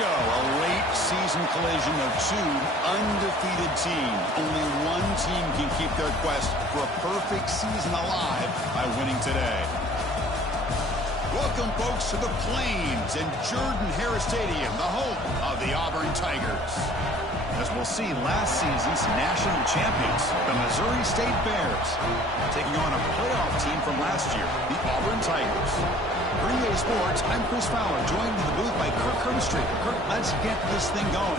go. A late season collision of two undefeated teams. Only one team can keep their quest for a perfect season alive by winning today. Welcome, folks, to the Plains and Jordan-Hare Stadium, the home of the Auburn Tigers. As we'll see, last season's national champions, the Missouri State Bears, taking on a playoff team from last year, the Auburn Tigers. For EA Sports, I'm Chris Fowler, joined in the booth by Kirk Herbstreit. Kirk, let's get this thing going.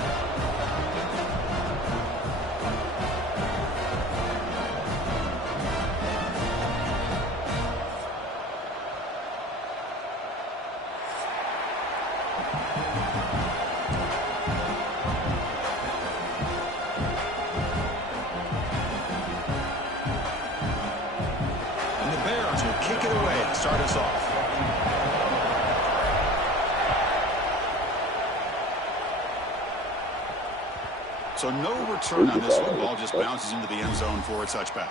And the Bears will kick it away to start us off. So no return on this one. Ball just bounces into the end zone for a touchback.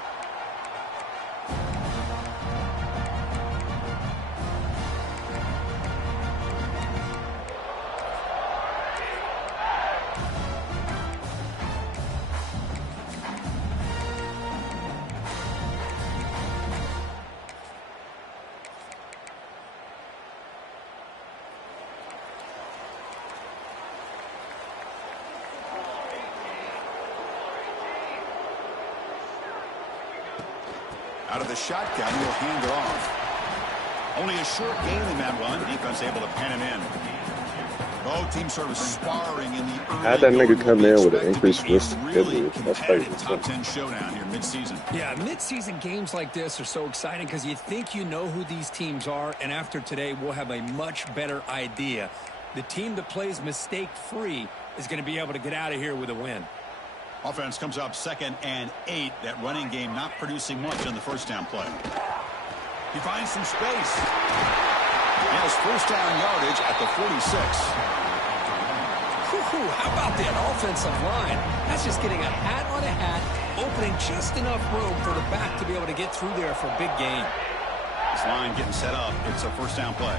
Out of the shotgun, he'll hand it off. Only a short gain in that one. Defense able to pen him in. Both teams sort of sparring in the early. How'd that nigga come in with an increased risk? Really competitive top 10 showdown here mid-season. Yeah, mid-season games like this are so exciting because you think you know who these teams are, and after today, we'll have a much better idea. The team that plays mistake-free is going to be able to get out of here with a win. Offense comes up 2nd and 8. That running game not producing much on the first down play. He finds some space. He has first down yardage at the 46. How about that offensive line? That's just getting a hat on a hat, opening just enough room for the back to be able to get through there for a big gain. This line getting set up. It's a first down play.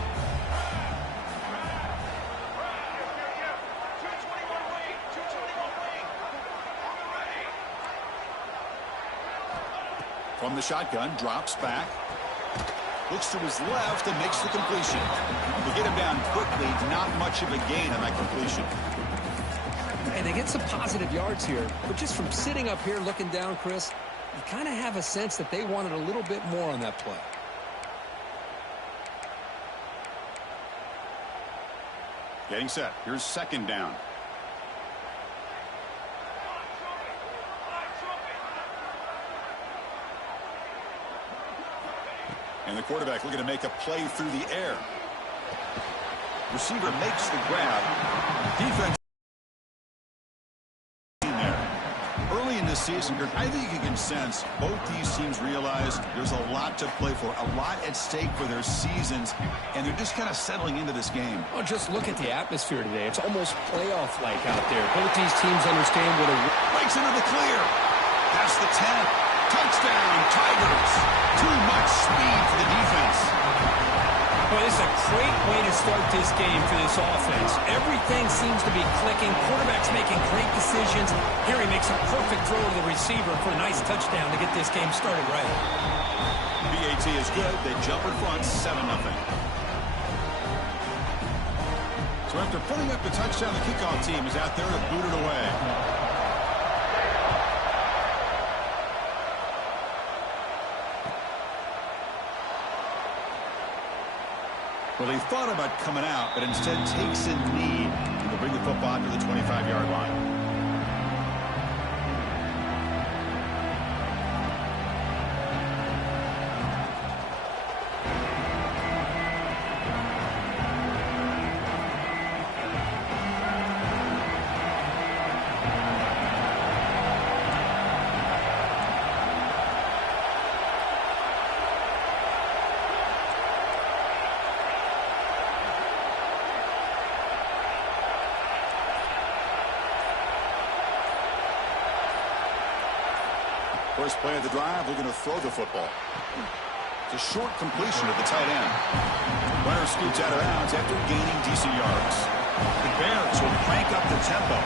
From the shotgun, drops back. Looks to his left and makes the completion. To get him down quickly, not much of a gain on that completion. And they get some positive yards here, but just from sitting up here looking down, Chris, you kind of have a sense that they wanted a little bit more on that play. Getting set. Here's second down. And the quarterback looking to make a play through the air. Receiver makes the grab. Defense in there. Early in this season, I think you can sense both these teams realize there's a lot to play for, a lot at stake for their seasons, and they're just kind of settling into this game. Well, just look at the atmosphere today. It's almost playoff-like out there. Both these teams understand what a... Breaks into the clear. Past the 10. Touchdown, Tigers. Too much speed for the defense. Well, this is a great way to start this game for this offense. Everything seems to be clicking. Quarterback's making great decisions. Here he makes a perfect throw to the receiver for a nice touchdown to get this game started right. BAT is good. They jump in front, 7-0. So after putting up the touchdown, the kickoff team is out there to boot it away. Well, he thought about coming out, but instead takes a knee and will bring the football to the 25-yard line. First play of the drive, we're going to throw the football. It's a short completion to the tight end. Runner scoots out of bounds after gaining decent yards. The Bears will crank up the tempo.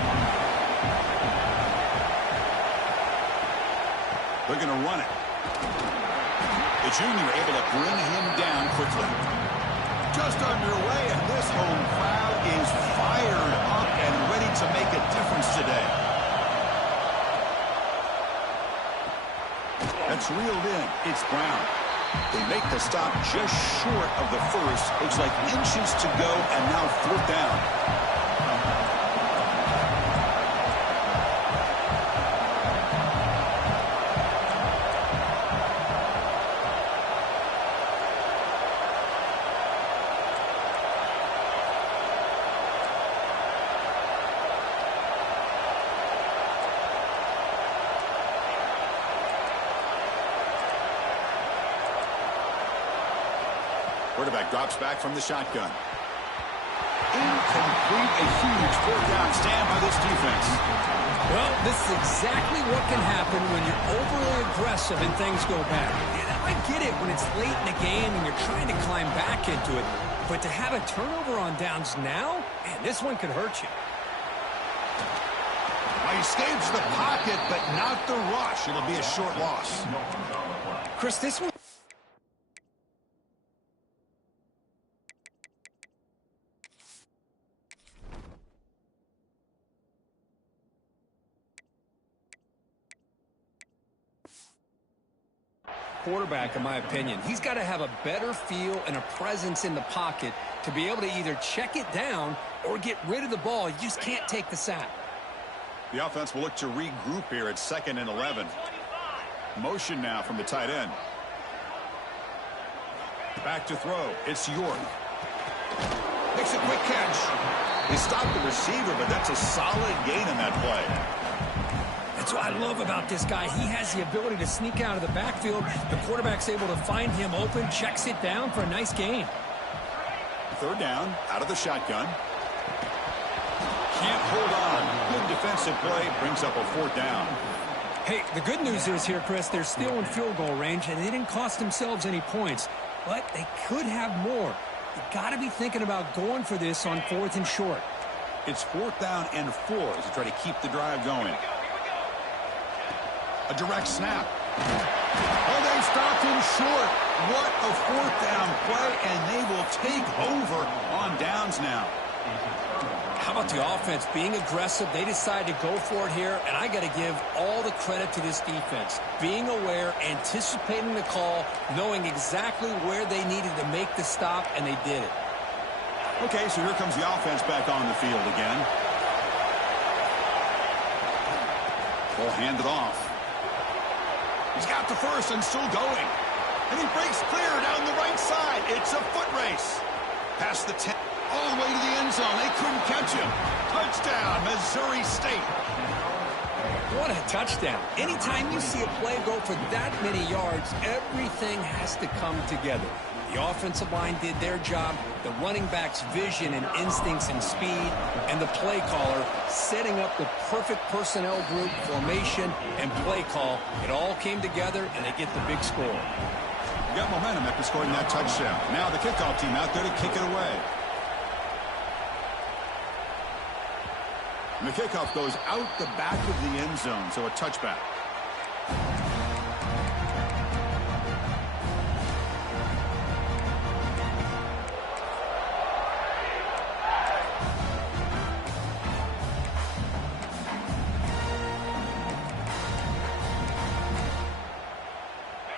They're going to run it. The junior able to bring him down quickly. Just underway, and this home crowd is fired up and ready to make a difference today. That's reeled in. It's Brown. They make the stop just short of the first. Looks like inches to go, and now 4th down. Quarterback drops back from the shotgun. Incomplete, a huge 4th down stand by this defense. Well, this is exactly what can happen when you're overly aggressive and things go bad. And I get it when it's late in the game and you're trying to climb back into it. But to have a turnover on downs now, man, this one could hurt you. Well, he escapes the pocket, but not the rush. It'll be a short loss. Chris, this one... quarterback, in my opinion, he's got to have a better feel and a presence in the pocket to be able to either check it down or get rid of the ball. You just can't take the sack. The offense will look to regroup here at 2nd and 11. Motion now from the tight end. Back to throw. It's York. Makes a quick catch. They stopped the receiver, but that's a solid gain in that play. That's what I love about this guy. He has the ability to sneak out of the backfield. The quarterback's able to find him open, checks it down for a nice gain. 3rd down, out of the shotgun. Can't hold on. Good defensive play, brings up a 4th down. Hey, the good news is here, Chris, they're still in field goal range, and they didn't cost themselves any points. But they could have more. You got to be thinking about going for this on 4th and short. It's 4th down and 4 as they try to keep the drive going. A direct snap. Oh, they stopped him short. What a 4th down play, and they will take over on downs now. How about the offense being aggressive? They decide to go for it here, and I got to give all the credit to this defense. Being aware, anticipating the call, knowing exactly where they needed to make the stop, and they did it. Okay, so here comes the offense back on the field again. We'll hand it off. He's got the first and still going. And he breaks clear down the right side. It's a foot race. Past the 10, all the way to the end zone. They couldn't catch him. Touchdown, Missouri State. What a touchdown. Anytime you see a play go for that many yards, everything has to come together. The offensive line did their job, the running back's vision and instincts and speed, and the play caller setting up the perfect personnel group, formation, and play call. It all came together, and they get the big score. You got momentum after scoring that touchdown. Now the kickoff team out there to kick it away. And the kickoff goes out the back of the end zone, so a touchback.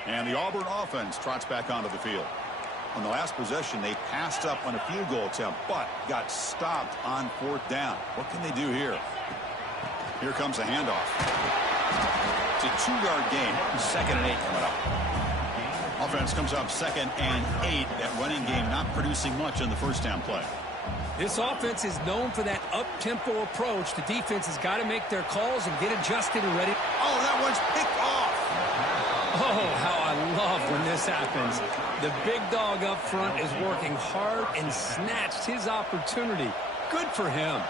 And the Auburn offense trots back onto the field. On the last possession, they passed up on a field goal attempt, but got stopped on 4th down. What can they do here? Here comes a handoff. It's a 2-yard gain. 2nd and 8 coming up. Offense comes up 2nd and 8. That running game not producing much on the first down play. This offense is known for that up-tempo approach. The defense has got to make their calls and get adjusted and ready. Oh, that one's picked off. Oh, how I love when this happens. The big dog up front is working hard and snatched his opportunity. Good for him.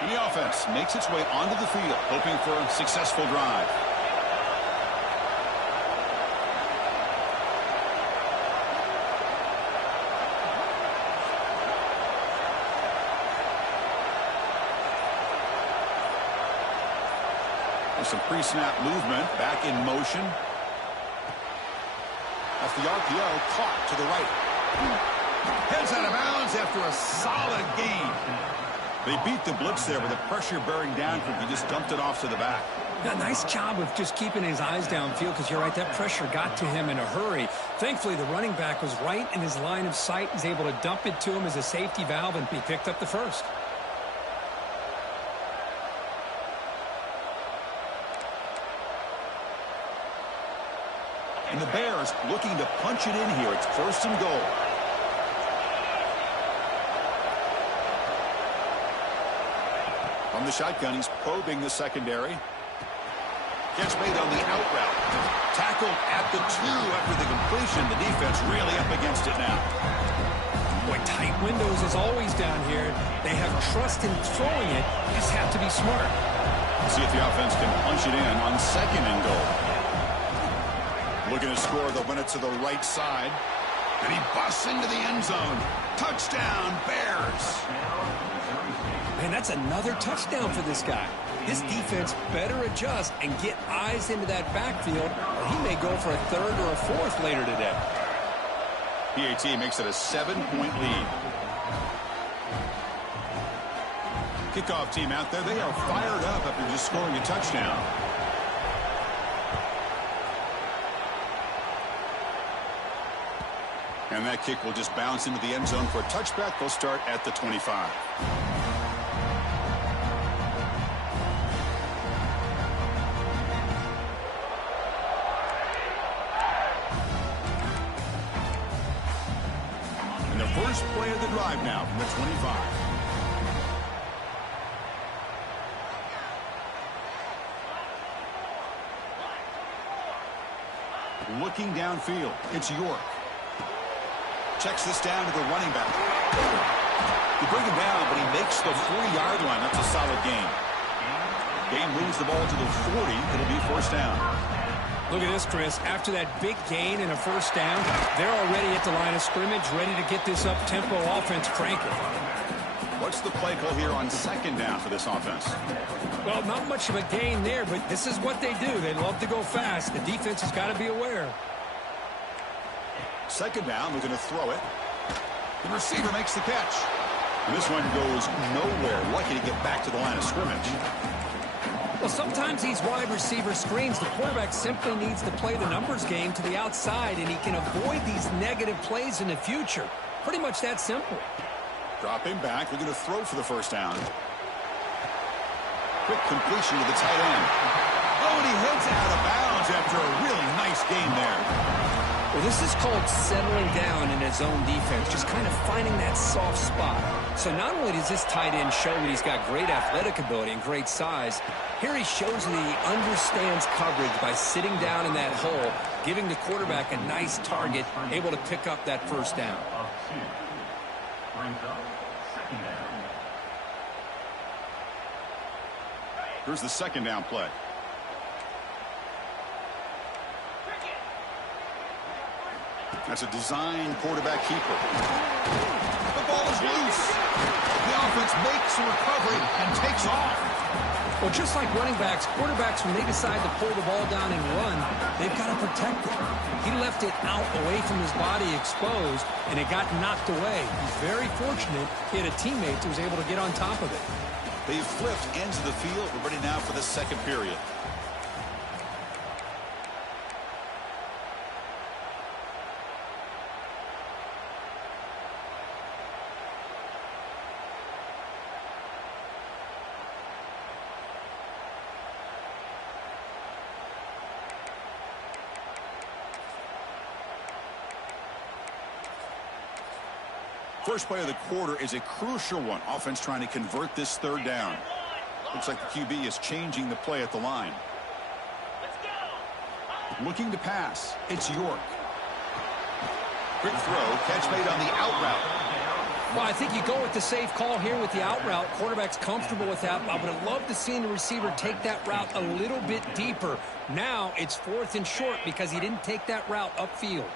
And the offense makes its way onto the field, hoping for a successful drive. There's some pre-snap movement. Back in motion. Off the RPO. Caught to the right. Heads out of bounds after a solid gain. They beat the blitz there with the pressure bearing down. He just dumped it off to the back. Yeah, nice job of just keeping his eyes downfield, because you're right, that pressure got to him in a hurry. Thankfully, the running back was right in his line of sight. He's able to dump it to him as a safety valve, and he picked up the first. And the Bears looking to punch it in here. It's 1st and goal. From the shotgun, he's probing the secondary. Catch made on the out route. Tackled at the 2 after the completion. The defense really up against it now. Boy, tight windows as always down here. They have trust in throwing it. You just have to be smart. See if the offense can punch it in on 2nd and goal. Looking to score. They'll win it to the right side. And he busts into the end zone. Touchdown, Bears. Man, that's another touchdown for this guy. This defense better adjust and get eyes into that backfield, or he may go for a 3rd or a 4th later today. PAT makes it a 7-point lead. Kickoff team out there. They are fired up after just scoring a touchdown. And that kick will just bounce into the end zone for a touchback. They'll start at the 25. And the first play of the drive now from the 25. Looking downfield, it's York. Checks this down to the running back. They bring him down, but he makes the 40-yard line. That's a solid gain. Gain moves the ball to the 40. It'll be 1st down. Look at this, Chris. After that big gain and a 1st down, they're already at the line of scrimmage, ready to get this up-tempo offense cranking. What's the play call here on 2nd down for this offense? Well, not much of a gain there, but this is what they do. They love to go fast. The defense has got to be aware. 2nd down, looking to throw it. The receiver makes the catch. And this one goes nowhere. Lucky to get back to the line of scrimmage. Well, sometimes these wide receiver screens, the quarterback simply needs to play the numbers game to the outside, and he can avoid these negative plays in the future. Pretty much that simple. Drop him back. Looking to throw for the 1st down. Quick completion to the tight end. Oh, and he heads out of bounds after a really nice game there. Well, this is called settling down in his own defense, just kind of finding that soft spot. So not only does this tight end show that he's got great athletic ability and great size, here he shows that he understands coverage by sitting down in that hole, giving the quarterback a nice target, able to pick up that 1st down. Here's the 2nd down play. That's a design quarterback keeper. The ball is loose. The offense makes a recovery and takes off. Well, just like running backs, quarterbacks, when they decide to pull the ball down and run, they've got to protect it. He left it out away from his body exposed, and it got knocked away. He's very fortunate he had a teammate who was able to get on top of it. They've flipped ends of the field. We're ready now for the 2nd period. First play of the quarter is a crucial one. Offense trying to convert this 3rd down. Looks like the QB is changing the play at the line. Looking to pass. It's York. Quick throw. Catch made on the out route. Well, I think you go with the safe call here with the out route. Quarterback's comfortable with that. I would have loved to see the receiver take that route a little bit deeper. Now it's 4th and short because he didn't take that route upfield.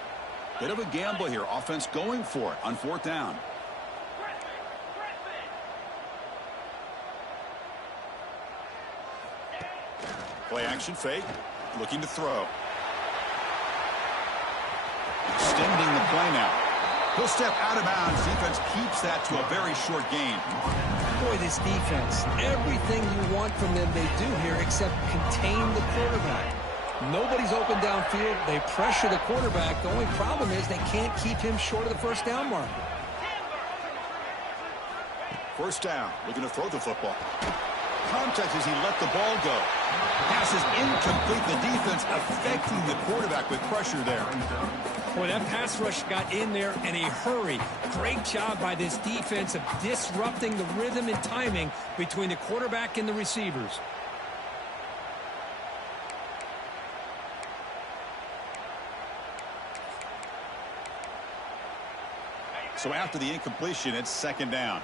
Bit of a gamble here. Offense going for it on 4th down. Play action fake. Looking to throw. Extending the play now. He'll step out of bounds. Defense keeps that to a very short gain. Boy, this defense, everything you want from them they do here except contain the quarterback. Nobody's open downfield. They pressure the quarterback. The only problem is they can't keep him short of the first down mark. First down. Looking to throw the football. Contact as he let the ball go. Pass is incomplete. The defense affecting the quarterback with pressure there. Boy, that pass rush got in there in a hurry. Great job by this defense of disrupting the rhythm and timing between the quarterback and the receivers. So after the incompletion, it's second down.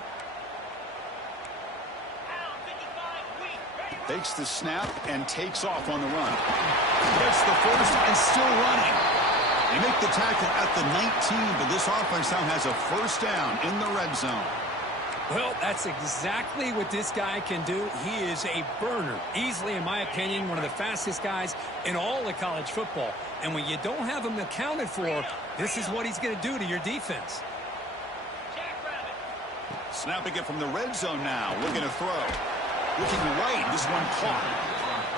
Takes the snap and takes off on the run. Gets the first and still running. They make the tackle at the 19, but this offense now has a first down in the red zone. Well, that's exactly what this guy can do. He is a burner. Easily, in my opinion, one of the fastest guys in all of college football. And when you don't have him accounted for, this is what he's going to do to your defense. Snapping it from the red zone now. Looking to throw. Looking right. This one caught.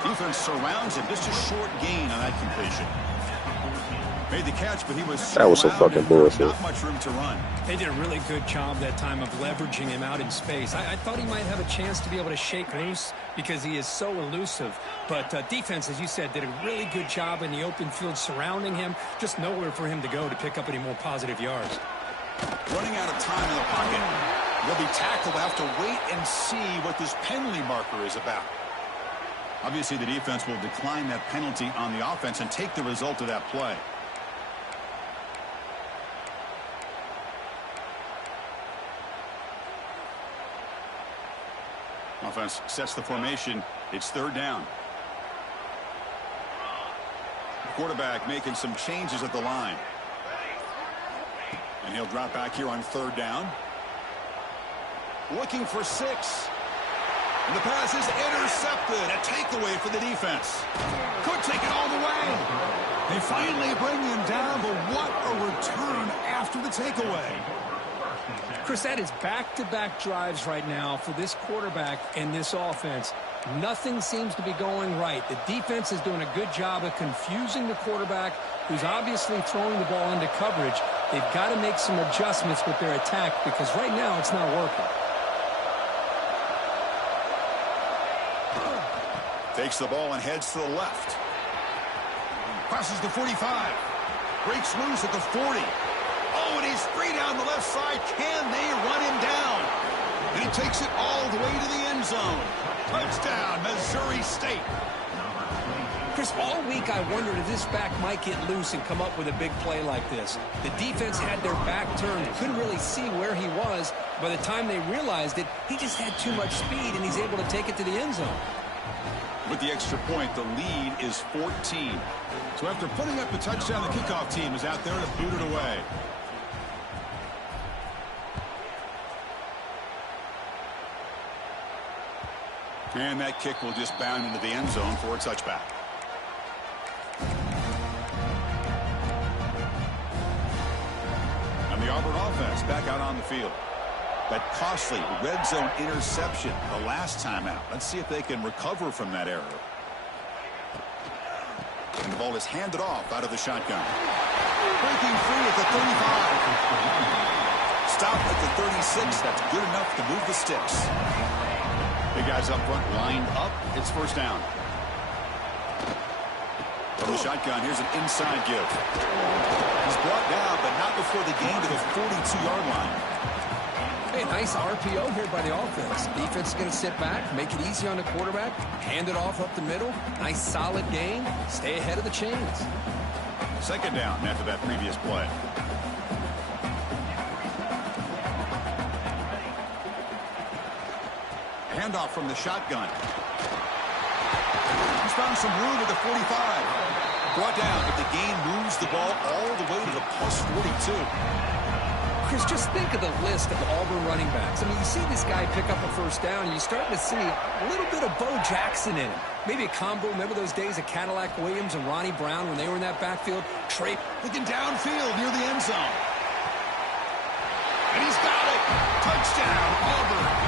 Defense surrounds him. Just a short gain on that completion. Made the catch, but he was that was some fucking bullshit. Not much room to run. They did a really good job that time of leveraging him out in space. I thought he might have a chance to be able to shake loose because he is so elusive. But defense, as you said, did a really good job in the open field surrounding him. Just nowhere for him to go to pick up any more positive yards. Running out of time in the pocket. They'll be tackled. They'll have to wait and see what this penalty marker is about. Obviously, the defense will decline that penalty on the offense and take the result of that play. Offense sets the formation. It's third down. Quarterback making some changes at the line. And he'll drop back here on third down. Looking for 6. And the pass is intercepted. A takeaway for the defense. Could take it all the way. They finally bring him down, but what a return after the takeaway. Chris, that is back-to-back drives right now for this quarterback and this offense. Nothing seems to be going right. The defense is doing a good job of confusing the quarterback, who's obviously throwing the ball into coverage. They've got to make some adjustments with their attack because right now it's not working. Takes the ball and heads to the left. Crosses the 45. Breaks loose at the 40. Oh, and he's free down the left side. Can they run him down? And he takes it all the way to the end zone. Touchdown, Missouri State. Chris, all week I wondered if this back might get loose and come up with a big play like this. The defense had their back turned, couldn't really see where he was. By the time they realized it, he just had too much speed, and he's able to take it to the end zone. With the extra point, the lead is 14. So after putting up the touchdown, the kickoff team is out there to boot it away. And that kick will just bound into the end zone for a touchback. And the Auburn offense back out on the field. That costly red zone interception the last time out. Let's see if they can recover from that error. And the ball is handed off out of the shotgun. Breaking free at the 35. Stop at the 36. That's good enough to move the sticks. Big guys up front lined up. It's first down. From the shotgun, here's an inside give. He's brought down, but not before the gain to the 42-yard line. Hey, nice RPO here by the offense. Defense is going to sit back, make it easy on the quarterback, hand it off up the middle. Nice solid gain. Stay ahead of the chains. Second down after that previous play. Handoff from the shotgun. He's found some room at the 45. Brought down, but the gain moves the ball all the way to the plus 42. Chris, just think of the list of Auburn running backs. I mean, you see this guy pick up a first down, and you're starting to see a little bit of Bo Jackson in him. Maybe a combo. Remember those days of Cadillac Williams and Ronnie Brown when they were in that backfield? Trey looking downfield near the end zone. And he's got it. Touchdown, Auburn.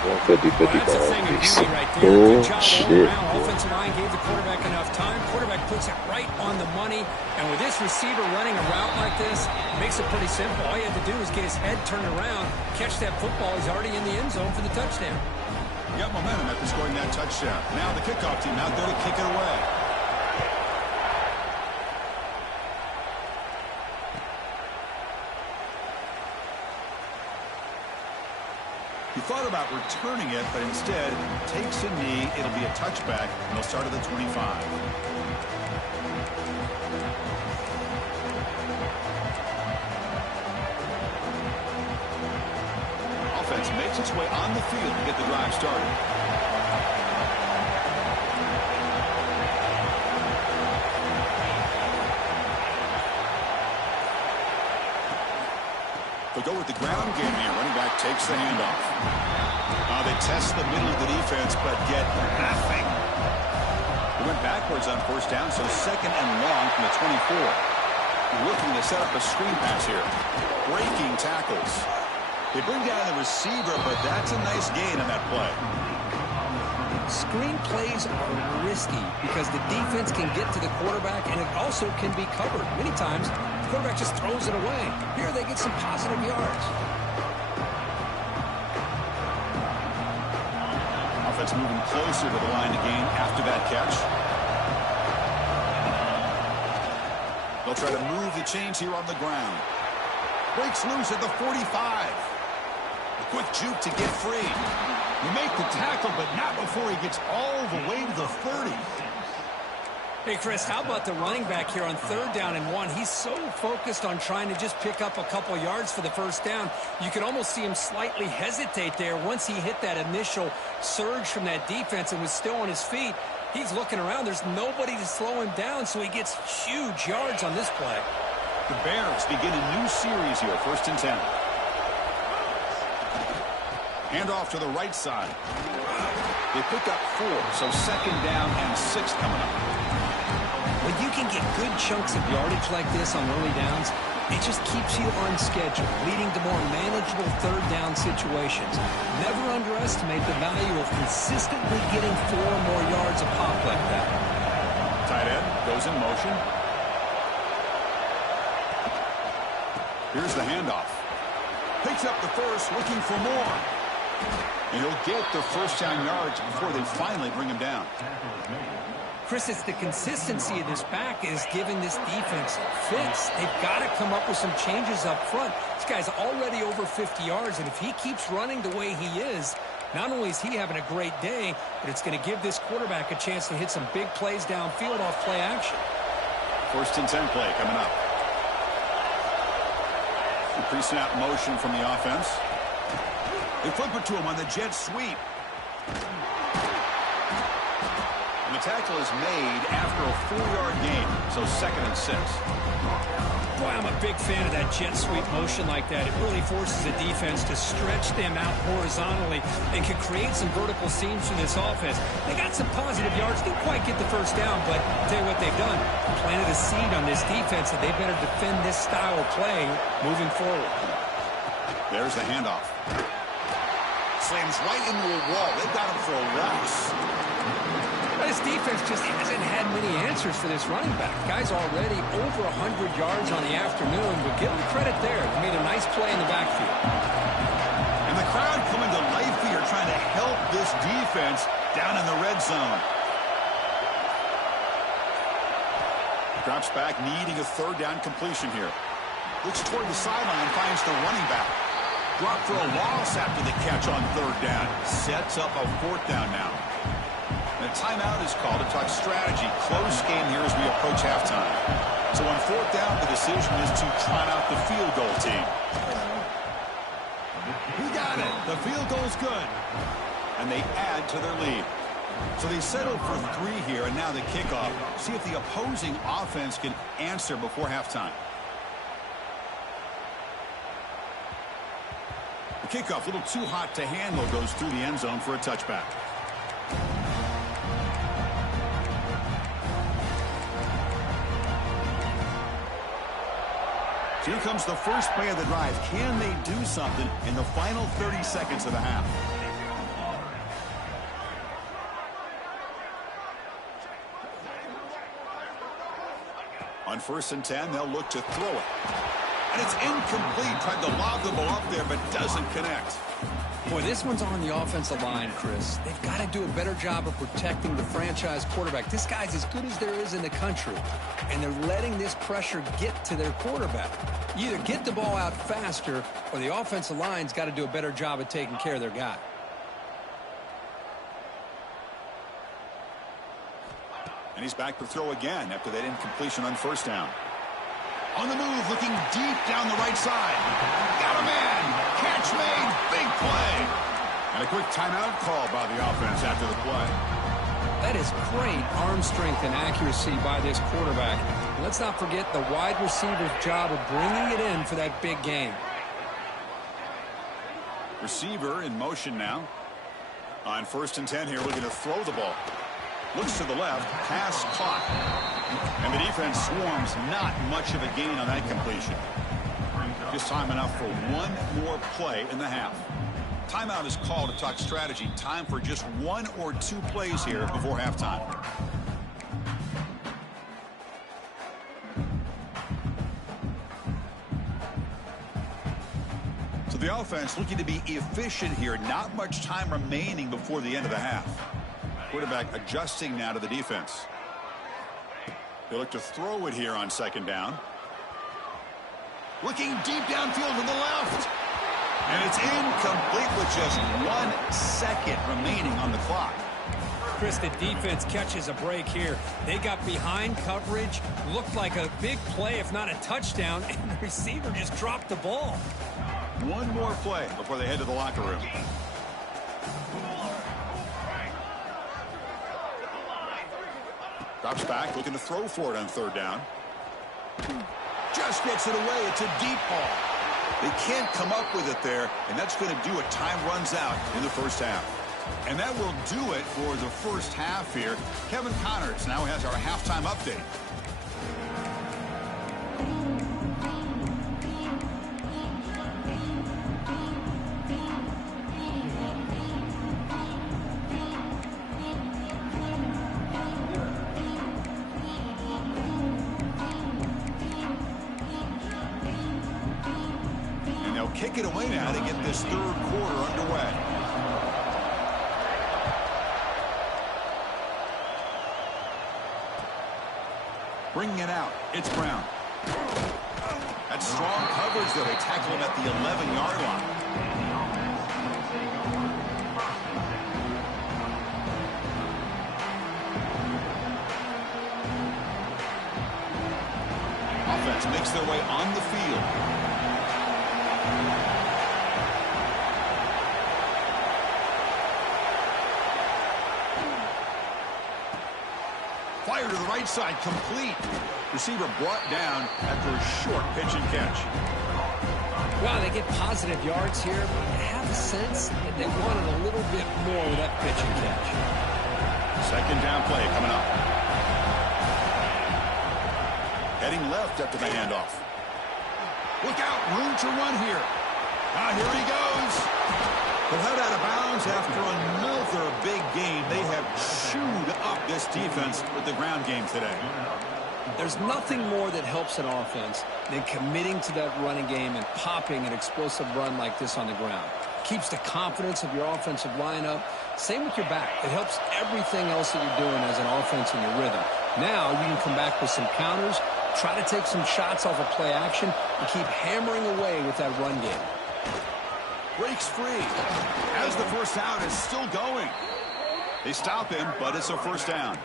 150-50 that's a thing of beauty right there. Good job all around. Offensive line gave the quarterback enough time. Quarterback puts it right on the money. And with this receiver running a route like this, it makes it pretty simple. All you had to do is get his head turned around, catch that football. He's already in the end zone for the touchdown. Got momentum after scoring that touchdown. Now the kickoff team out there to kick it away. He thought about returning it, but instead takes a knee. It'll be a touchback, and they'll start at the 25. Offense makes its way on the field to get the drive started. They'll go with the ground game here. Running back takes the handoff. They test the middle of the defense, but get nothing. They went backwards on first down, so second and long from the 24. Looking to set up a screen pass here. Breaking tackles. They bring down the receiver, but that's a nice gain on that play. Screen plays are risky because the defense can get to the quarterback, and it also can be covered. Many times, the quarterback just throws it away. Here they get some positive yards. Offense moving closer to the line of game after that catch. They'll try to move the chains here on the ground. Breaks loose at the 45. A quick juke to get free. You make the tackle, but not before he gets all the way to the 30. Hey, Chris, how about the running back here on third down and 1? He's so focused on trying to just pick up a couple yards for the first down. You can almost see him slightly hesitate there once he hit that initial surge from that defense and was still on his feet. He's looking around. There's nobody to slow him down, so he gets huge yards on this play. The Bears begin a new series here, 1st and 10. Handoff to the right side. They pick up 4, so second down and 6 coming up. When you can get good chunks of yardage like this on early downs, it just keeps you on schedule, leading to more manageable third down situations. Never underestimate the value of consistently getting 4 or more yards a pop like that. Tight end goes in motion. Here's the handoff. Picks up the first, looking for more. And he'll get the first down yards before they finally bring him down. Chris, it's the consistency of this back is giving this defense fits. They've got to come up with some changes up front. This guy's already over 50 yards, and if he keeps running the way he is, not only is he having a great day, but it's going to give this quarterback a chance to hit some big plays downfield off play action. 1st and 10 play coming up. The pre-snap motion from the offense. They flip it to him on the jet sweep. And the tackle is made after a 4-yard gain, so 2nd and 6. Boy, I'm a big fan of that jet sweep motion like that. It really forces the defense to stretch them out horizontally and can create some vertical seams for this offense. They got some positive yards. Didn't quite get the first down, but I'll tell you what they've done. Planted a seed on this defense that they better defend this style of play moving forward. There's the handoff. Slams right into a wall. They've got him for a loss. This defense just hasn't had many answers for this running back. Guy's already over 100 yards on the afternoon, but give him credit there. They made a nice play in the backfield. And the crowd coming to life here, trying to help this defense down in the red zone. Drops back, needing a 3rd down completion here. Looks toward the sideline, finds the running back. Drop for a loss after the catch on 3rd down. Sets up a 4th down now. And a timeout is called to talk strategy. Close game here as we approach halftime. So on 4th down, the decision is to trot out the field goal team. He got it. The field goal's good. And they add to their lead. So they settled for 3 here, and now the kickoff. See if the opposing offense can answer before halftime. kickoff, a little too hot to handle, goes through the end zone for a touchback. Here comes the first play of the drive. Can they do something in the final 30 seconds of the half? On 1st and 10, they'll look to throw it. And it's incomplete. Tried to lob the ball up there, but doesn't connect. Boy, this one's on the offensive line, Chris. They've got to do a better job of protecting the franchise quarterback. This guy's as good as there is in the country, and they're letting this pressure get to their quarterback. You either get the ball out faster, or the offensive line's got to do a better job of taking care of their guy. And he's back to throw again after that incompletion on 1st down. On the move, looking deep down the right side. Got a man. Catch made. Big play. And a quick timeout call by the offense after the play. That is great arm strength and accuracy by this quarterback. Let's not forget the wide receiver's job of bringing it in for that big game. Receiver in motion now. On 1st and 10 here, looking to throw the ball. Looks to the left, pass caught. And the defense swarms, not much of a gain on that completion. Just time enough for one more play in the half. Timeout is called to talk strategy. Time for just 1 or 2 plays here before halftime. So the offense looking to be efficient here. Not much time remaining before the end of the half. Quarterback adjusting now to the defense. They look to throw it here on 2nd down. Looking deep downfield to the left. And it's incomplete with just 1 second remaining on the clock. Chris, the defense catches a break here. They got behind coverage, looked like a big play, if not a touchdown, and the receiver just dropped the ball. One more play before they head to the locker room. Drops back, looking to throw for it on 3rd down. Just gets it away. It's a deep ball. They can't come up with it there, and that's going to do it. Time runs out in the 1st half. And that will do it for the 1st half here. Kevin Connors now has our halftime update. Kick it away now to get this 3rd quarter underway. Bringing it out, it's Brown. That's strong coverage, though. They tackle him at the 11-yard line. Offense makes their way on the field. Fire to the right side, complete. Receiver brought down after a short pitch and catch. Wow, they get positive yards here, but I have a sense that they wanted a little bit more with that pitch and catch. 2nd down play coming up. Heading left after the handoff. Look out, room to run here. Here he goes. But head out of bounds after another big game. They have chewed up this defense with the ground game today. There's nothing more that helps an offense than committing to that running game and popping an explosive run like this on the ground. Keeps the confidence of your offensive lineup. Same with your back. It helps everything else that you're doing as an offense in your rhythm. Now you can come back with some counters, try to take some shots off of play action, and keep hammering away with that run game. Breaks free as the 1st down is still going. They stop him, but it's a 1st down.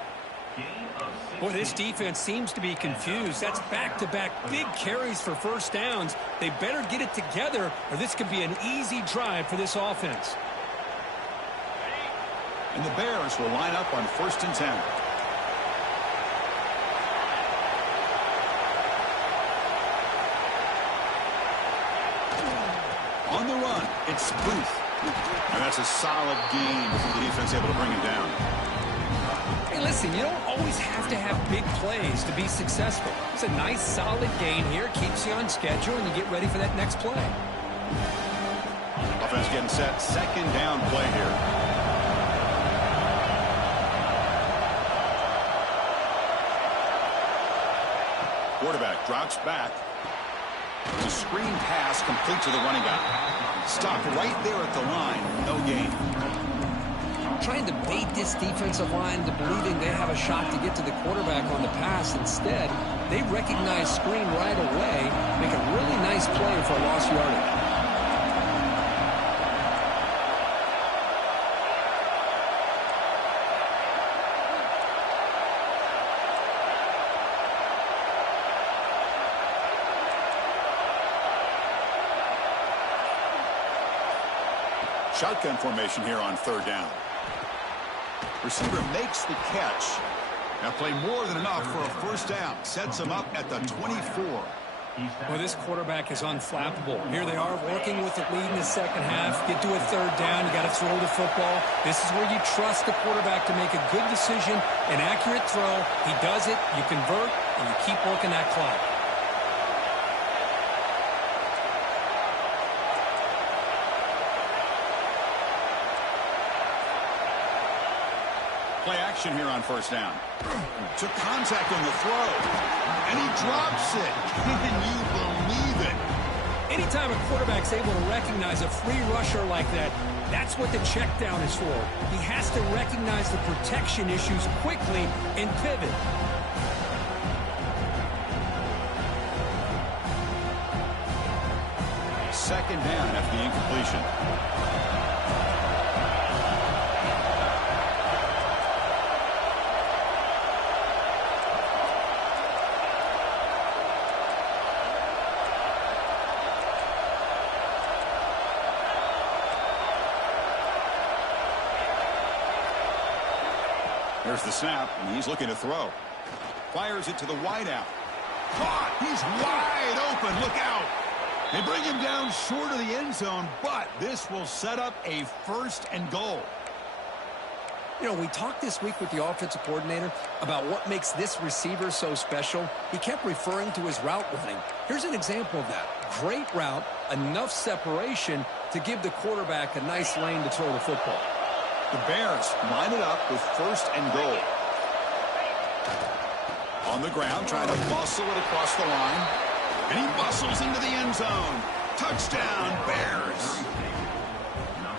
Boy, this defense seems to be confused. That's back-to-back big carries for 1st downs. They better get it together, or this could be an easy drive for this offense. And the Bears will line up on 1st and 10. On the run, It's Booth. And that's a solid gain before the defense able to bring him down. Hey, listen, you don't always have to have big plays to be successful. It's a nice, solid gain here. Keeps you on schedule, and you get ready for that next play. Offense getting set. Second down play here. Quarterback drops back. The screen pass complete to the running back. Stopped right there at the line. No gain. Trying to bait this defensive line to believing they have a shot to get to the quarterback on the pass. Instead, they recognize screen right away, make a really nice play for a lost yardage. Shotgun formation here on third down. Receiver makes the catch. Now play more than enough for a first down. Sets him up at the 24. Well, this quarterback is unflappable. Here they are working with the lead in the second half. Get to a third down. You got to throw the football. This is where you trust the quarterback to make a good decision, an accurate throw. He does it. You convert, and you keep working that clock. Play action here on first down. Took contact on the throw. And he drops it. Can you believe it? Anytime a quarterback's able to recognize a free rusher like that, that's what the check down is for. He has to recognize the protection issues quickly and pivot. Second down after the incompletion. There's the snap, and he's looking to throw. Fires it to the wideout. Caught! He's wide open. Look out! They bring him down short of the end zone, but this will set up a first and goal. You know, we talked this week with the offensive coordinator about what makes this receiver so special. He kept referring to his route running. Here's an example of that. Great route, enough separation to give the quarterback a nice lane to throw the football. The Bears line it up with first and goal. On the ground, trying to muscle it across the line. And he muscles into the end zone. Touchdown, Bears.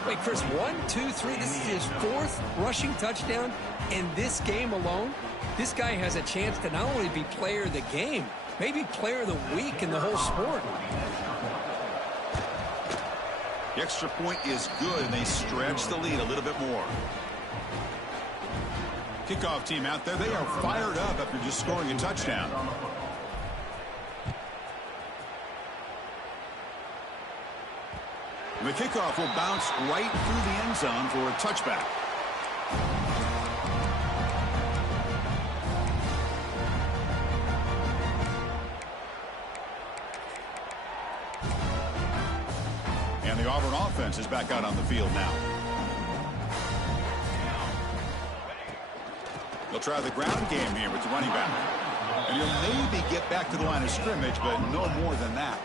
Wait, Chris, 1, 2, 3. This is his fourth rushing touchdown in this game alone. This guy has a chance to not only be player of the game, maybe player of the week in the whole sport. The extra point is good, and they stretch the lead a little bit more. Kickoff team out there, they are fired up after just scoring a touchdown. The kickoff will bounce right through the end zone for a touchback. And the Auburn offense is back out on the field now. They'll try the ground game here with the running back. And he'll maybe get back to the line of scrimmage, but no more than that.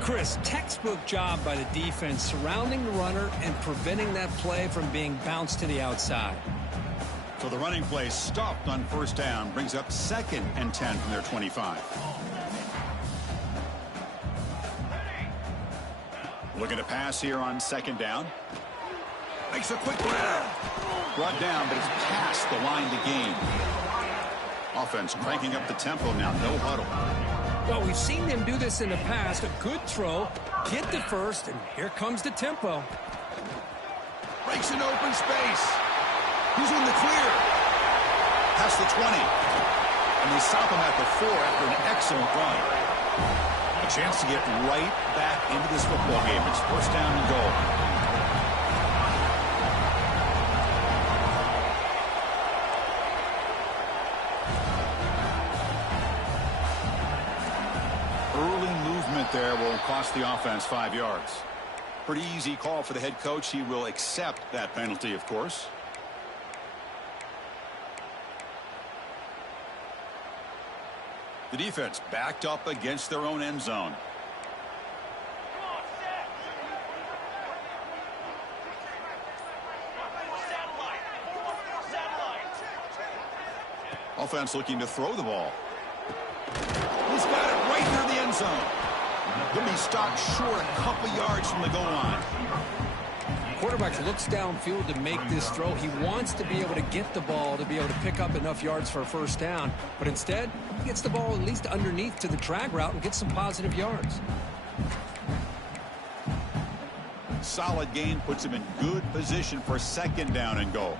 Chris, textbook job by the defense surrounding the runner and preventing that play from being bounced to the outside. So the running play stopped on first down, brings up 2nd and 10 from their 25. Looking to pass here on 2nd down. Makes a quick grab. Brought down, but it's past the line to gain. Offense cranking up the tempo now, no huddle. Well, we've seen them do this in the past. A good throw, get the first, and here comes the tempo. Breaks an open space. He's in the clear. Past the 20. And they stop him at the 4 after an excellent run. A chance to get right back into this football game. It's first down and goal. There will cost the offense 5 yards. Pretty easy call for the head coach. He will accept that penalty, of course. The defense backed up against their own end zone. Offense looking to throw the ball. He's got it right near the end zone. He'll be stopped short a couple yards from the goal line. Quarterback looks downfield to make this throw. He wants to be able to get the ball to be able to pick up enough yards for a first down. But instead, he gets the ball at least underneath to the drag route and gets some positive yards. Solid gain puts him in good position for second down and goal.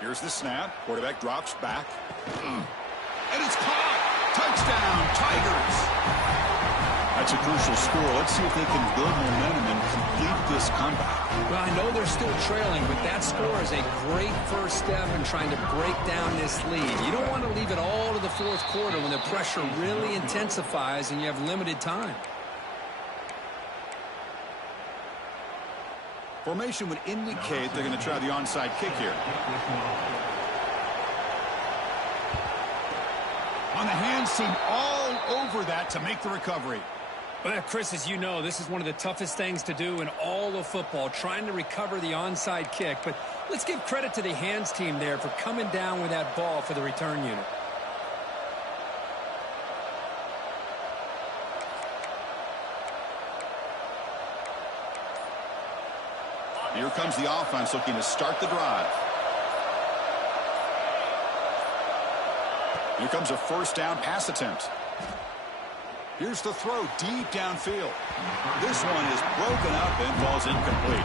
Here's the snap. Quarterback drops back. And it's caught. Touchdown, Tigers. That's a crucial score. Let's see if they can build momentum and complete this comeback. Well, I know they're still trailing, but that score is a great first step in trying to break down this lead. You don't want to leave it all to the fourth quarter when the pressure really intensifies and you have limited time. Formation would indicate they're going to try the onside kick here. On the hands team all over that to make the recovery. Well, Chris, as you know, this is one of the toughest things to do in all of football, trying to recover the onside kick. But let's give credit to the hands team there for coming down with that ball for the return unit. Here comes the offense looking to start the drive. Here comes a first down pass attempt. Here's the throw deep downfield. This one is broken up and falls incomplete.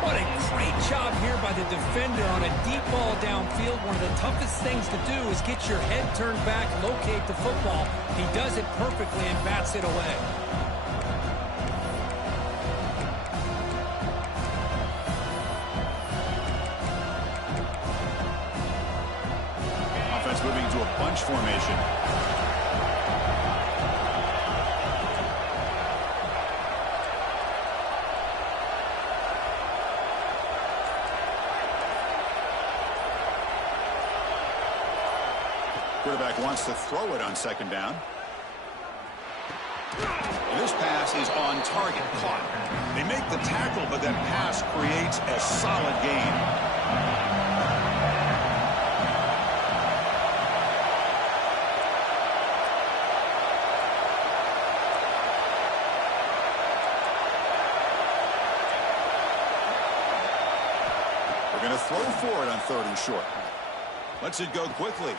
What a great job here by the defender on a deep ball downfield. One of the toughest things to do is get your head turned back, locate the football. He does it perfectly and bats it away. Moving to a bunch formation. Quarterback wants to throw it on second down. And this pass is on target, caught. They make the tackle, but that pass creates a solid gain. Throw forward on third and short. Lets it go quickly.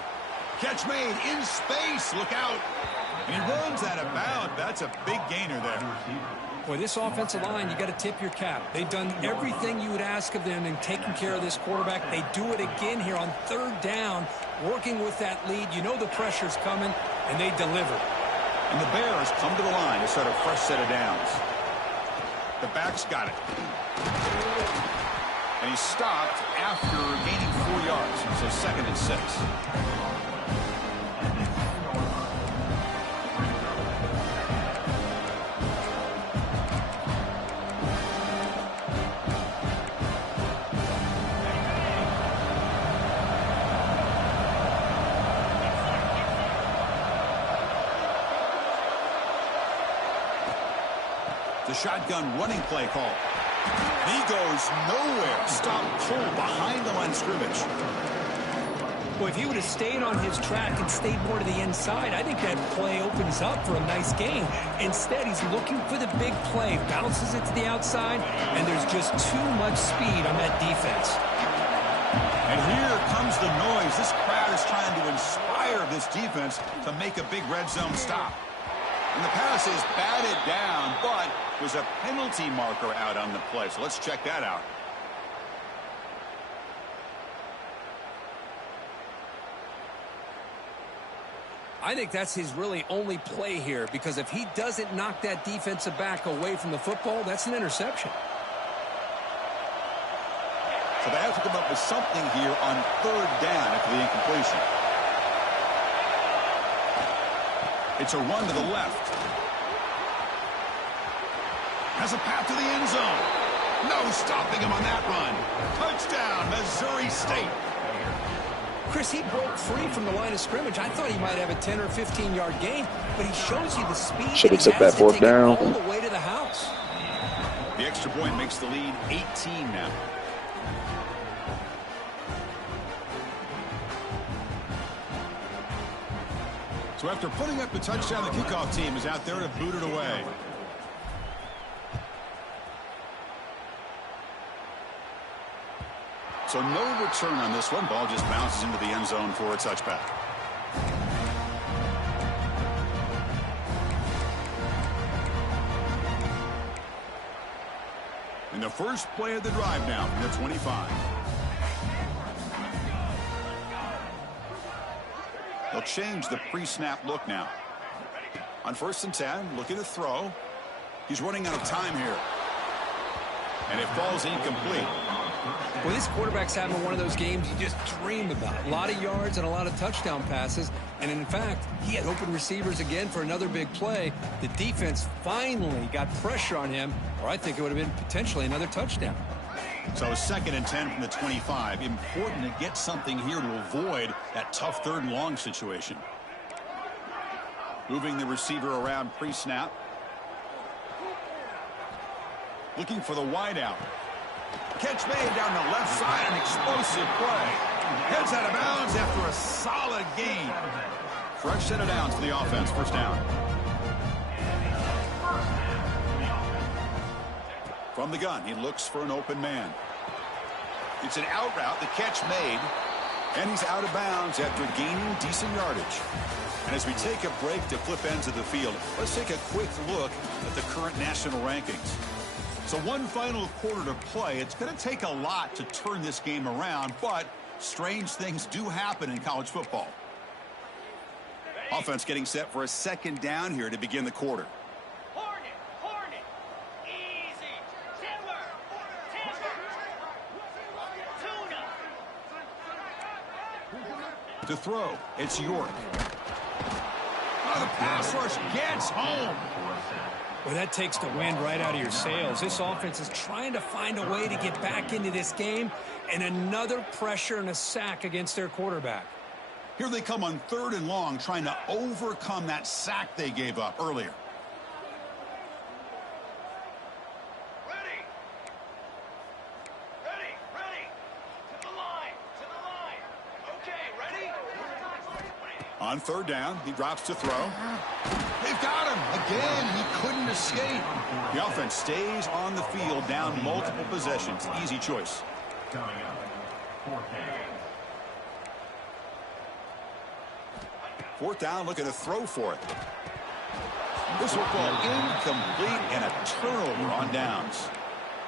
Catch made in space. Look out. And he runs out of bounds. That's a big gainer there. Boy, this offensive line, you got to tip your cap. They've done everything you would ask of them in taking care of this quarterback. They do it again here on third down, working with that lead. You know the pressure's coming, and they deliver. And the Bears come to the line to start a fresh set of downs. The back's got it. And he stopped after gaining 4 yards. So second and 6. The shotgun running play call. He goes nowhere. Stop pull behind the line of scrimmage. Well, if he would have stayed on his track and stayed more to the inside, I think that play opens up for a nice gain. Instead, he's looking for the big play, bounces it to the outside, and there's just too much speed on that defense. And here comes the noise. This crowd is trying to inspire this defense to make a big red zone stop. And the pass is batted down, but there's a penalty marker out on the play. So let's check that out. I think that's his really only play here, because if he doesn't knock that defensive back away from the football, that's an interception. So they have to come up with something here on third down after the incompletion. It's a run to the left. Has a path to the end zone. No stopping him on that run. Touchdown, Missouri State. Chris, he broke free from the line of scrimmage. I thought he might have a 10 or 15-yard gain, but he shows you the speed. Should have took that fourth down. All the way to the house. The extra point makes the lead 18 now. So after putting up the touchdown, the kickoff team is out there to boot it away. So no return on this one. Ball just bounces into the end zone for a touchback. And the first play of the drive now from the 25. They'll change the pre-snap look now. On 1st and 10, looking to throw. He's running out of time here. And it falls incomplete. Well, this quarterback's having one of those games you just dream about. A lot of yards and a lot of touchdown passes. And in fact, he had open receivers again for another big play. The defense finally got pressure on him, or I think it would have been potentially another touchdown. So 2nd and 10 from the 25. Important to get something here to avoid that tough 3rd and long situation. Moving the receiver around pre-snap. Looking for the wideout. Catch made down the left side, an explosive play. Heads out of bounds after a solid gain. Fresh set of downs for the offense. 1st down. From the gun, he looks for an open man. It's an out route, the catch made, and he's out of bounds after gaining decent yardage. And as we take a break to flip ends of the field, let's take a quick look at the current national rankings. So one final quarter to play. It's going to take a lot to turn this game around, but strange things do happen in college football. Offense getting set for a 2nd down here to begin the quarter. To throw, it's York. Oh, the pass rush gets home. Well, that takes the wind right out of your sails. This offense is trying to find a way to get back into this game, and another pressure and a sack against their quarterback. Here they come on 3rd and long, trying to overcome that sack they gave up earlier. On 3rd down, he drops to throw. They've got him again. He couldn't escape. The offense stays on the field, down multiple possessions. Easy choice. 4th down, looking to throw for it. This will fall incomplete and a turnover on downs.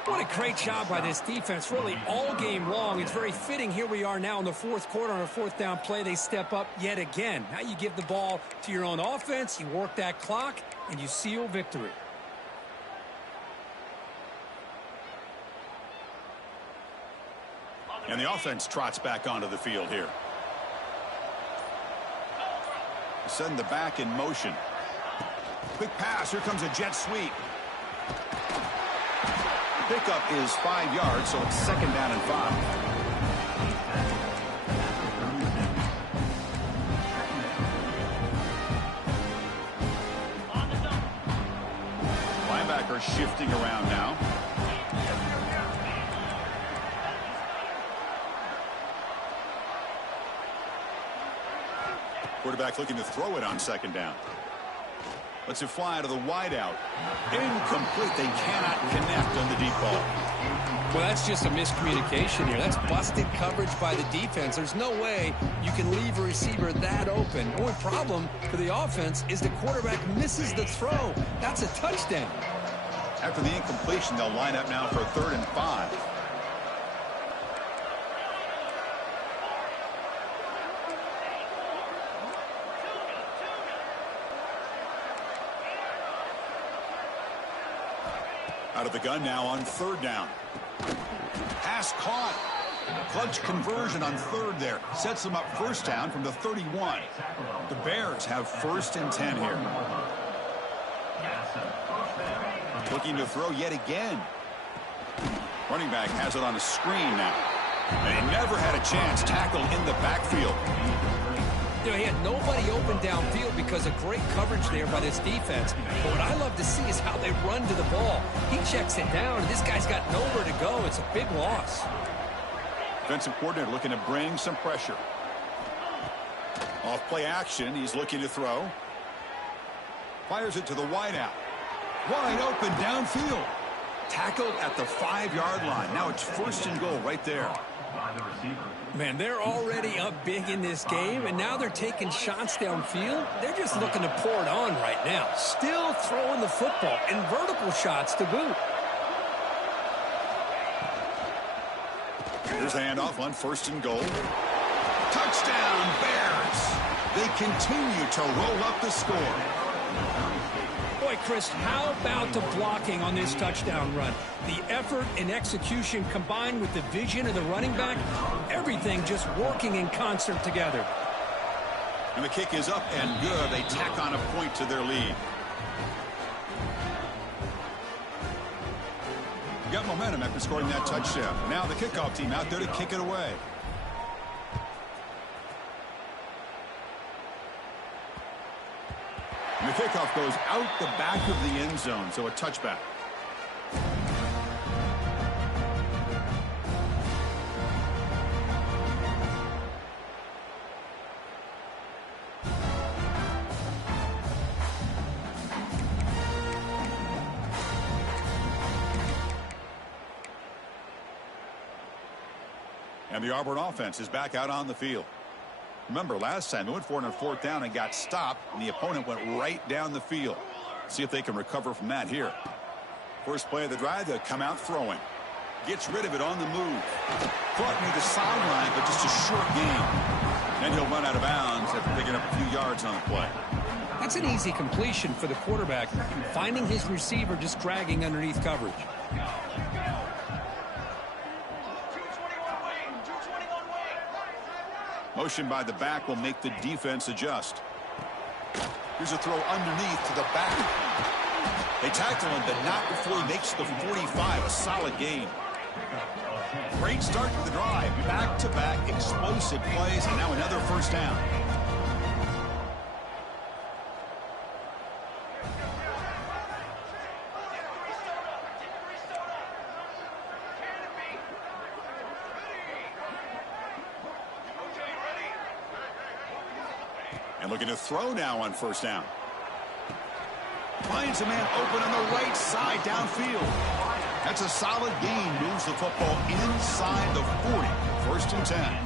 What a great job by this defense, really all game long. It's very fitting. Here we are now in the 4th quarter on a 4th down play. They step up yet again. Now you give the ball to your own offense, you work that clock, and you seal victory. And the offense trots back onto the field here. Send the back in motion. Quick pass. Here comes a jet sweep. Pickup is 5 yards, so it's 2nd down and 5. Linebacker shifting around now. Quarterback looking to throw it on 2nd down. Lets it fly to the wideout. Incomplete. They cannot connect on the deep ball. Well, that's just a miscommunication here. That's busted coverage by the defense. There's no way you can leave a receiver that open. The only problem for the offense is the quarterback misses the throw. That's a touchdown. After the incompletion, they'll line up now for 3rd and 5. Out of the gun now on 3rd down. Pass caught. Clutch conversion on third there. Sets them up first down from the 31. The Bears have 1st and 10 here. Looking to throw yet again. Running back has it on a screen now. And he never had a chance tackled in the backfield. You know, he had nobody open downfield because of great coverage there by this defense. But what I love to see is how they run to the ball. He checks it down, and this guy's got nowhere to go. It's a big loss. Defensive coordinator looking to bring some pressure. Off play action, he's looking to throw. Fires it to the wideout. Wide open downfield. Tackled at the 5-yard line. Now it's 1st and goal right there. Man, they're already up big in this game, and now they're taking shots downfield. They're just looking to pour it on right now. Still throwing the football, and vertical shots to boot. Here's the handoff on 1st and goal. Touchdown, Bears! They continue to roll up the score. Boy, Chris, how about the blocking on this touchdown run? The effort and execution combined with the vision of the running back, everything just working in concert together. And the kick is up and good. They tack on a point to their lead. Got momentum after scoring that touchdown. Now the kickoff team out there to kick it away. And the kickoff goes out the back of the end zone, so a touchback. And the Auburn offense is back out on the field. Remember, last time they went for it on 4th down and got stopped, and the opponent went right down the field. See if they can recover from that here. First play of the drive, they'll come out throwing. Gets rid of it on the move. Caught near the sideline, but just a short gain. Then he'll run out of bounds after picking up a few yards on the play. That's an easy completion for the quarterback, finding his receiver just dragging underneath coverage. Motion by the back will make the defense adjust. Here's a throw underneath to the back. They tackle him, but not before he makes the 45. A solid gain. Great start to the drive. Back-to-back explosive plays, and now another 1st down. And looking to throw now on 1st down. Finds a man open on the right side downfield. That's a solid gain. Moves the football inside the 40. 1st and 10.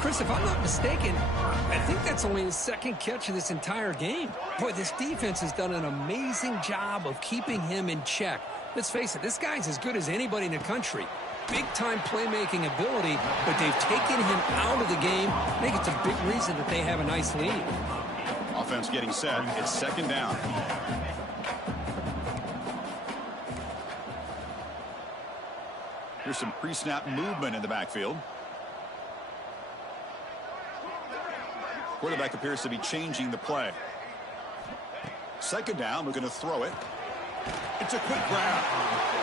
Chris, if I'm not mistaken, I think that's only his 2nd catch of this entire game. Boy, this defense has done an amazing job of keeping him in check. Let's face it, this guy's as good as anybody in the country. Big-time playmaking ability, but they've taken him out of the game. I think it's a big reason that they have a nice lead. Offense getting set. It's 2nd down. Here's some pre-snap movement in the backfield. Quarterback appears to be changing the play. 2nd down, looking to throw it. It's a quick grab.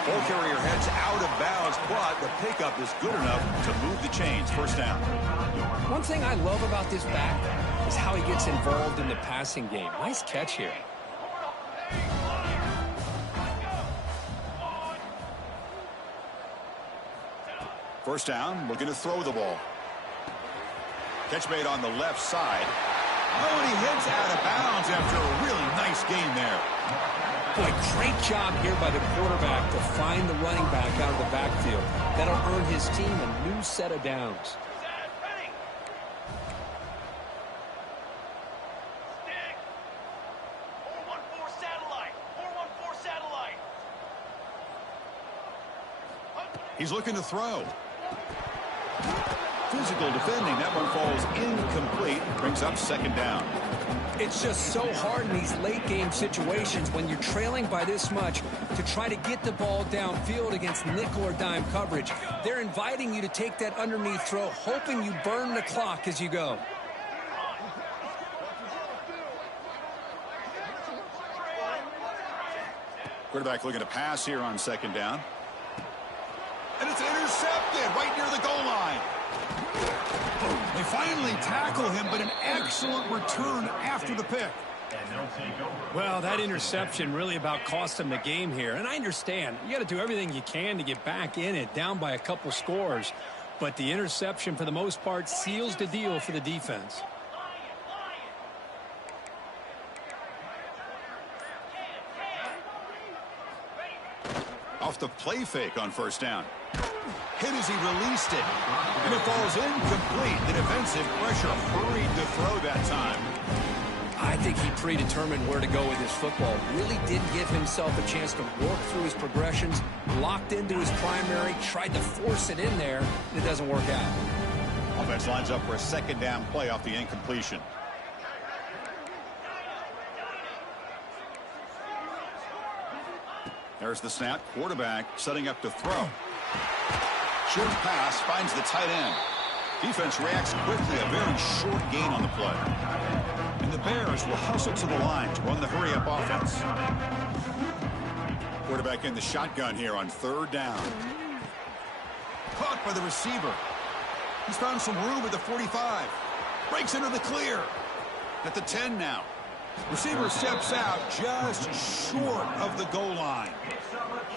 Ball carrier heads out of bounds, but the pickup is good enough to move the chains. 1st down. One thing I love about this back is how he gets involved in the passing game. Nice catch here. First down, looking to throw the ball. Catch made on the left side. Oh, and he heads out of bounds after a really nice gain there. Boy, great job here by the quarterback to find the running back out of the backfield. That'll earn his team a new set of downs. He's looking to throw. physical defending. That one falls incomplete. Brings up second down. It's just so hard in these late-game situations when you're trailing by this much to try to get the ball downfield against nickel or dime coverage. They're inviting you to take that underneath throw, hoping you burn the clock as you go. Quarterback looking to pass here on second down. And it's intercepted right near the goal line. They finally tackle him, but an excellent return after the pick. Well, that interception really about cost him the game here. And I understand. You got to do everything you can to get back in it, down by a couple scores. But the interception, for the most part, seals the deal for the defense. Off the play fake on first down. Hit as he released it. And it falls incomplete. The defensive pressure hurried to throw that time. I think he predetermined where to go with his football. Really didn't give himself a chance to work through his progressions. Locked into his primary. Tried to force it in there. And it doesn't work out. Offense lines up for a second down play off the incompletion. There's the snap. Quarterback setting up to throw. Short pass finds the tight end. Defense reacts quickly. A very short gain on the play. And the Bears will hustle to the line to run the hurry-up offense. Quarterback in the shotgun here on third down. Caught by the receiver. He's found some room at the 45. Breaks into the clear. At the 10 now. Receiver steps out just short of the goal line.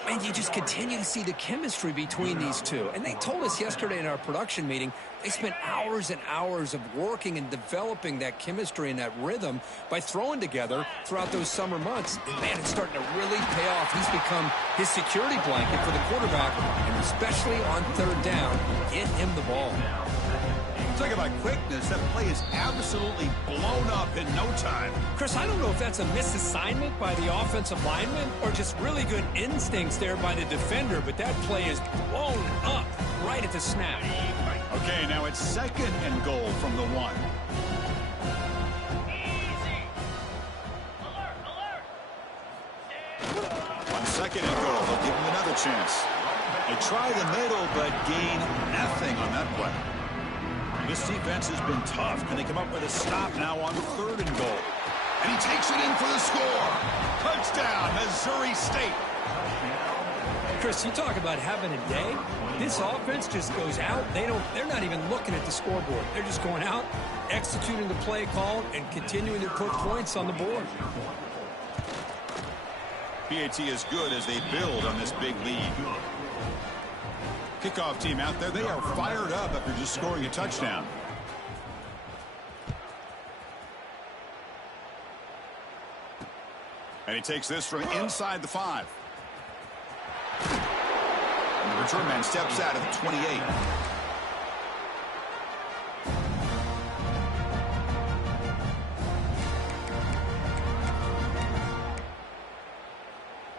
And you just continue to see the chemistry between these two. And they told us yesterday in our production meeting, they spent hours and hours of working and developing that chemistry and that rhythm by throwing together throughout those summer months. And man, it's starting to really pay off. He's become his security blanket for the quarterback, and especially on third down, get him the ball. Talk about quickness. That play is absolutely blown up in no time. Chris, I don't know if that's a misassignment by the offensive lineman or just really good instincts there by the defender, but that play is blown up right at the snap. Okay, now it's second and goal from the 1. On second and goal, they'll give him another chance. They try the middle, but gain nothing on that play. This defense has been tough. Can they come up with a stop now on third and goal? And he takes it in for the score. Touchdown, Missouri State. Chris, you talk about having a day. This offense just goes out. They're not even looking at the scoreboard. They're just going out, executing the play call, and continuing to put points on the board. PAT is good as they build on this big lead. Kickoff team out there, they are fired up after just scoring a touchdown. And he takes this from inside the 5. And the return man steps out at the 28.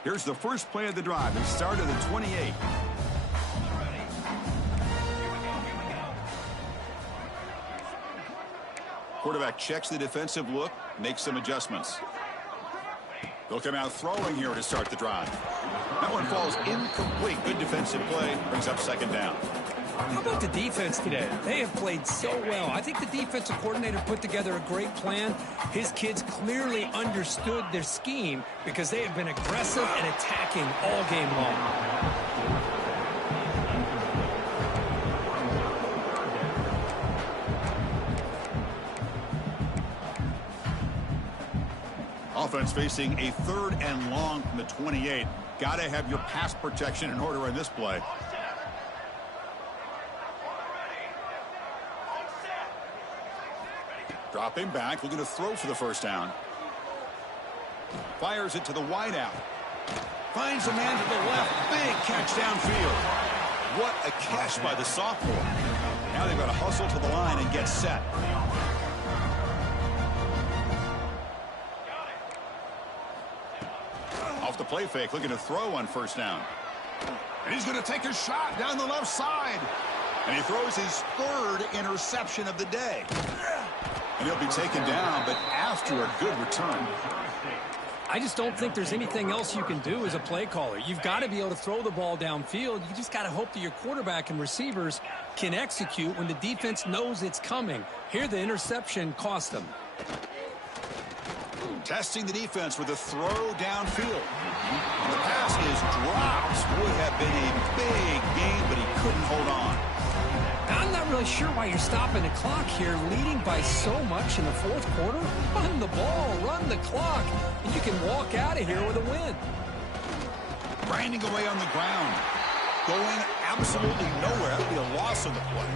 Here's the first play of the drive. They start at the 28. Quarterback checks the defensive look, makes some adjustments. They'll come out throwing here to start the drive. That one falls incomplete. Good defensive play. Brings up second down. How about the defense today? They have played so well. I think the defensive coordinator put together a great plan. His kids clearly understood their scheme because they have been aggressive and attacking all game long. Offense facing a third and long from the 28. Got to have your pass protection in order in this play. Dropping back, looking to throw for the first down. Fires it to the wideout. Finds a man to the left. Big catch downfield. What a catch by the sophomore. Now they've got to hustle to the line and get set. Off the play fake, looking to throw on first down. And he's going to take a shot down the left side. And he throws his third interception of the day. And he'll be taken down, but after a good return. I just don't think there's anything else you can do as a play caller. You've got to be able to throw the ball downfield. You just got to hope that your quarterback and receivers can execute when the defense knows it's coming. Here, the interception cost them. Testing the defense with a throw downfield. The pass is dropped. Would have been a big gain, but he couldn't hold on. I'm not really sure why you're stopping the clock here, leading by so much in the fourth quarter. Run the ball, run the clock, and you can walk out of here with a win. Grinding away on the ground. Going absolutely nowhere. That would be a loss on the play.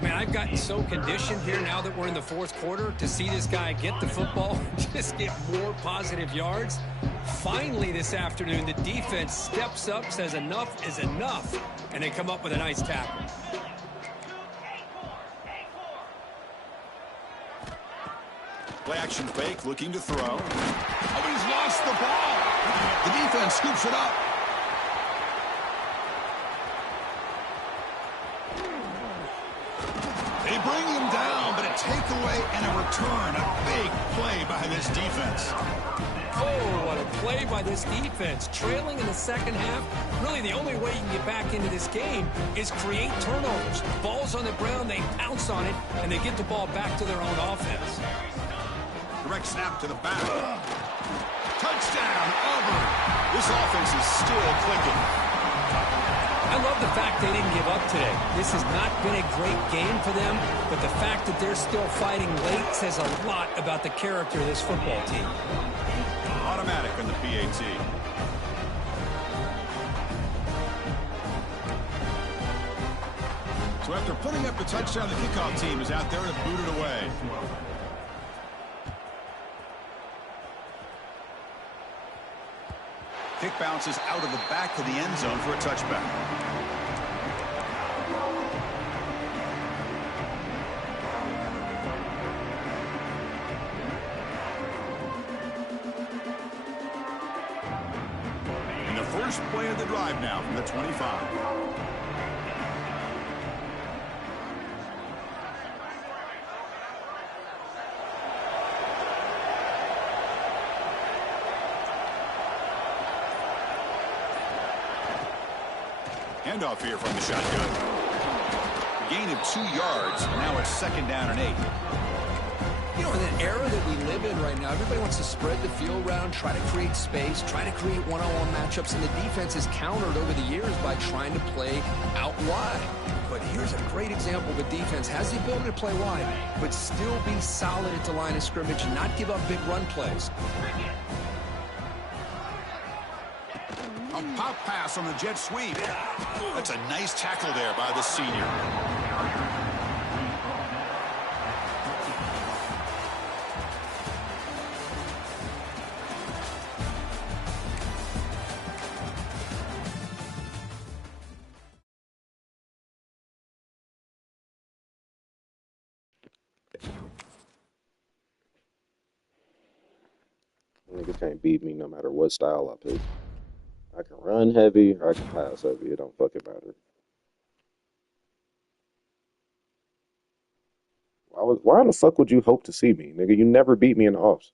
Man, I've gotten so conditioned here now that we're in the fourth quarter to see this guy get the football, just get more positive yards. Finally this afternoon, the defense steps up, says enough is enough, and they come up with a nice tackle. Play action fake, looking to throw. Oh, but he's lost the ball. The defense scoops it up. They bring him down, but a takeaway and a return. A big play by this defense. Oh, what a play by this defense. Trailing in the second half, really the only way you can get back into this game is create turnovers. Ball's on the ground, they pounce on it, and they get the ball back to their own offense. Direct snap to the back. Touchdown, Auburn. This offense is still clicking. I love the fact they didn't give up today. This has not been a great game for them, but the fact that they're still fighting late says a lot about the character of this football team. Automatic on the PAT. So after putting up the touchdown, the kickoff team is out there to boot it away. Kick bounces out of the back of the end zone for a touchback. And the first play of the drive now from the 25. Handoff here from the shotgun. A gain of 2 yards, and now it's second down and 8. You know, in an era that we live in right now, everybody wants to spread the field around, try to create space, try to create one-on-one matchups, and the defense has countered over the years by trying to play out wide. But here's a great example of a defense has the ability to play wide, but still be solid at the line of scrimmage and not give up big run plays. A pop pass on the jet sweep. That's a nice tackle there by the senior. Nigga can't beat me no matter what style I pick. I can run heavy or I can pass heavy. It don't fucking matter. Why the fuck would you hope to see me, nigga? You never beat me in the offs.